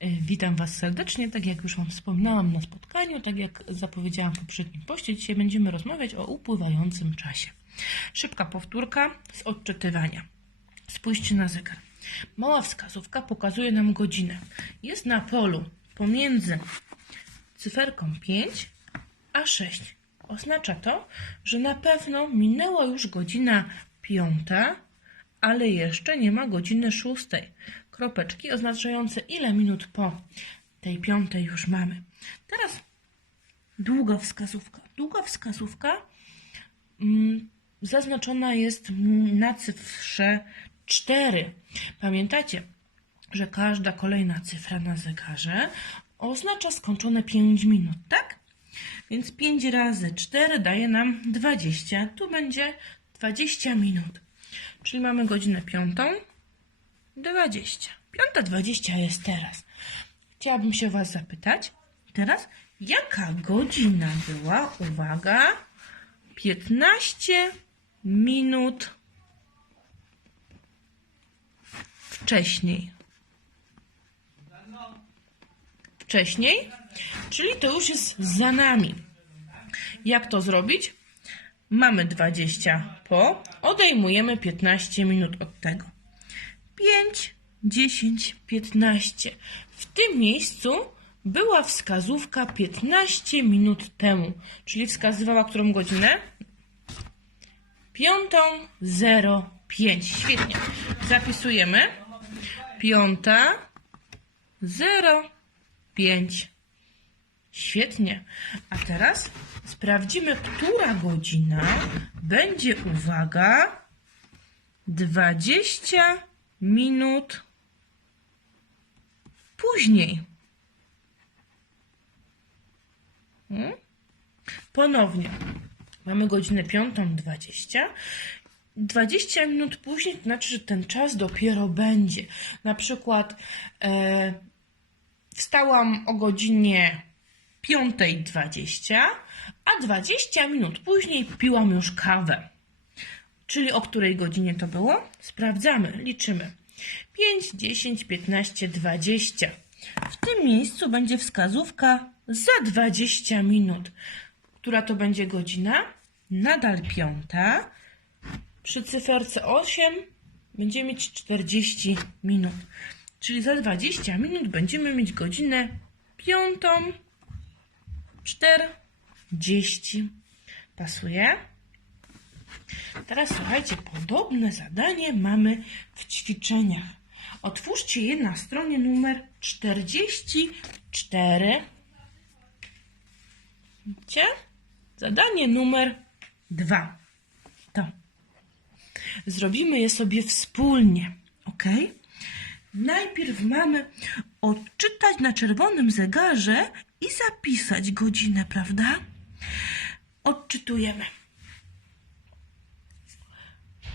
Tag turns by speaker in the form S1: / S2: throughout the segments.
S1: E, Witam Was serdecznie. Tak jak już Wam wspominałam na spotkaniu, tak jak zapowiedziałam w poprzednim poście, dzisiaj będziemy rozmawiać o upływającym czasie. Szybka powtórka z odczytywania. Spójrzcie na zegar. Mała wskazówka pokazuje nam godzinę. Jest na polu pomiędzy cyferką 5 a 6. Oznacza to, że na pewno minęła już godzina 5, ale jeszcze nie ma godziny 6. Kropeczki oznaczające ile minut po tej piątej już mamy. Teraz długa wskazówka. Długa wskazówka mm, zaznaczona jest na cyfrze 4. Pamiętacie, że każda kolejna cyfra na zegarze oznacza skończone 5 minut, tak? Więc 5 razy 4 daje nam 20. Tu będzie 20 minut. Czyli mamy godzinę 5. 20. 5.20 jest teraz. Chciałabym się Was zapytać teraz, jaka godzina była, uwaga, 15 minut wcześniej. Wcześniej, czyli to już jest za nami. Jak to zrobić? Mamy 20 po, odejmujemy 15 minut od tego. 5, 10, 15. W tym miejscu była wskazówka 15 minut temu, czyli wskazywała którą godzinę? 5.05. Świetnie. Zapisujemy. 5.05. Świetnie. A teraz sprawdzimy, która godzina będzie, uwaga, 20 minut później. Hmm? Ponownie. Mamy godzinę 5.20. 20 minut później to znaczy, że ten czas dopiero będzie. Na przykład e, wstałam o godzinie 5.20, a 20 minut później piłam już kawę. Czyli o której godzinie to było? Sprawdzamy, liczymy. 5, 10, 15, 20. W tym miejscu będzie wskazówka za 20 minut. Która to będzie godzina? Nadal piąta. Przy cyferce 8 będziemy mieć 40 minut. Czyli za 20 minut będziemy mieć godzinę piątą 40. Pasuje? Teraz słuchajcie, podobne zadanie mamy w ćwiczeniach. Otwórzcie je na stronie numer 44. Widzicie? Zadanie numer 2. To. Zrobimy je sobie wspólnie. Ok? Najpierw mamy odczytać na czerwonym zegarze i zapisać godzinę, prawda? Odczytujemy.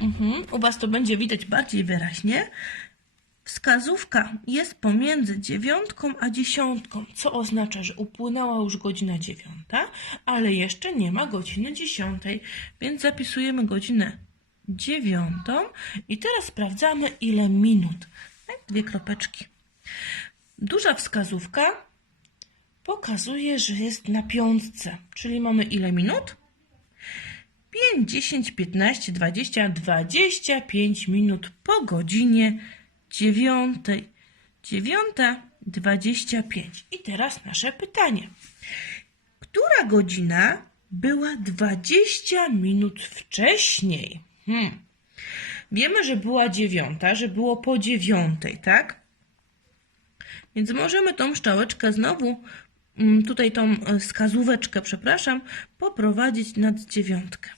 S1: Mhm, u Was to będzie widać bardziej wyraźnie. Wskazówka jest pomiędzy dziewiątką a dziesiątką, co oznacza, że upłynęła już godzina dziewiąta, ale jeszcze nie ma godziny dziesiątej, więc zapisujemy godzinę dziewiątą i teraz sprawdzamy ile minut. Tak, Dwie kropeczki. Duża wskazówka pokazuje, że jest na piątce, czyli mamy ile minut? 5, 10, 15, 20, 25 minut po godzinie 9. 9.25. I teraz nasze pytanie. Która godzina była 20 minut wcześniej? Hmm. Wiemy, że była dziewiąta, że było po dziewiątej, tak? Więc możemy tą szczałeczkę znowu, mm, tutaj tą e, wskazóweczkę, przepraszam, poprowadzić nad dziewiątkę.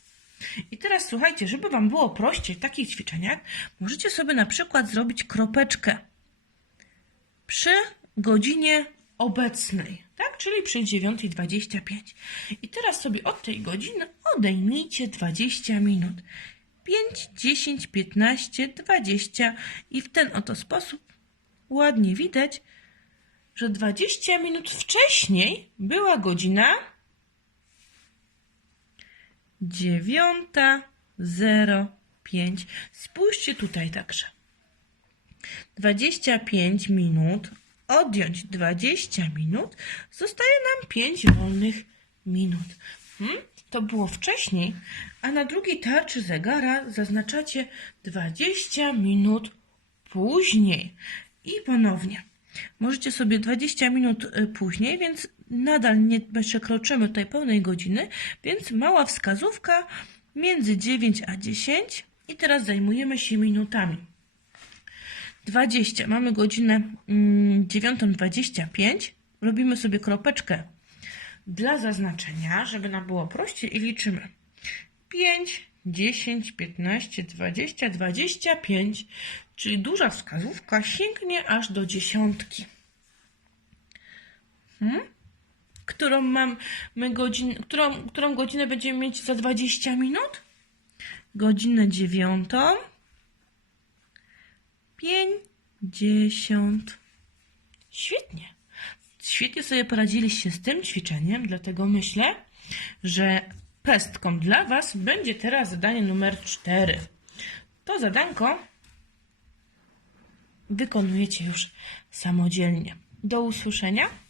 S1: I teraz słuchajcie, żeby Wam było prościej w takich ćwiczeniach, możecie sobie na przykład zrobić kropeczkę przy godzinie obecnej, tak? Czyli przy 9.25. I teraz sobie od tej godziny odejmijcie 20 minut. 5, 10, 15, 20 i w ten oto sposób ładnie widać, że 20 minut wcześniej była godzina 9.05. Spójrzcie tutaj także. 25 minut odjąć 20 minut, zostaje nam 5 wolnych minut. Hmm? To było wcześniej, a na drugiej tarczy zegara zaznaczacie 20 minut później. I ponownie. Możecie sobie 20 minut y, później, więc nadal nie przekroczymy tutaj pełnej godziny, więc mała wskazówka między 9 a 10 i teraz zajmujemy się minutami. 20. Mamy godzinę mm, 9.25. Robimy sobie kropeczkę dla zaznaczenia, żeby nam było prościej i liczymy. 5, 10, 15, 20, 25, czyli duża wskazówka sięgnie aż do dziesiątki. Hmm? Którą mamy godzin, którą, którą godzinę będziemy mieć za 20 minut? Godzinę dziewiątą. 50. Świetnie. Świetnie sobie poradziliście z tym ćwiczeniem, dlatego myślę, że pestką dla Was będzie teraz zadanie numer 4. To zadanko wykonujecie już samodzielnie. Do usłyszenia.